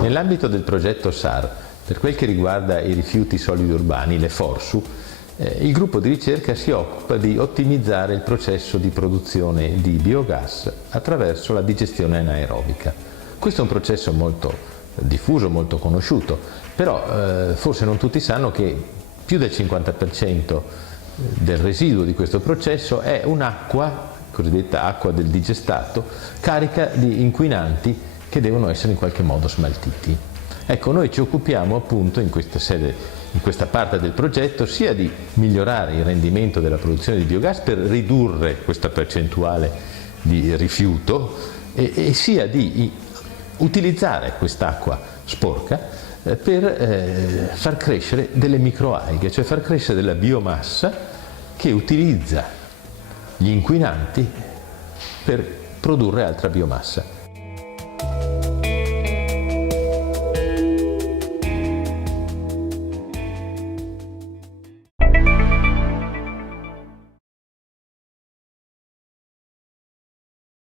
Nell'ambito del progetto SAR, per quel che riguarda i rifiuti solidi urbani, le FORSU, il gruppo di ricerca si occupa di ottimizzare il processo di produzione di biogas attraverso la digestione anaerobica. Questo è un processo molto diffuso, molto conosciuto, però forse non tutti sanno che più del 50% del residuo di questo processo è un'acqua, cosiddetta acqua del digestato, carica di inquinanti che devono essere in qualche modo smaltiti. Ecco, noi ci occupiamo appunto in questa sede, in questa parte del progetto, sia di migliorare il rendimento della produzione di biogas per ridurre questa percentuale di rifiuto e sia di utilizzare quest'acqua sporca per far crescere delle microalghe, cioè far crescere della biomassa che utilizza gli inquinanti per produrre altra biomassa.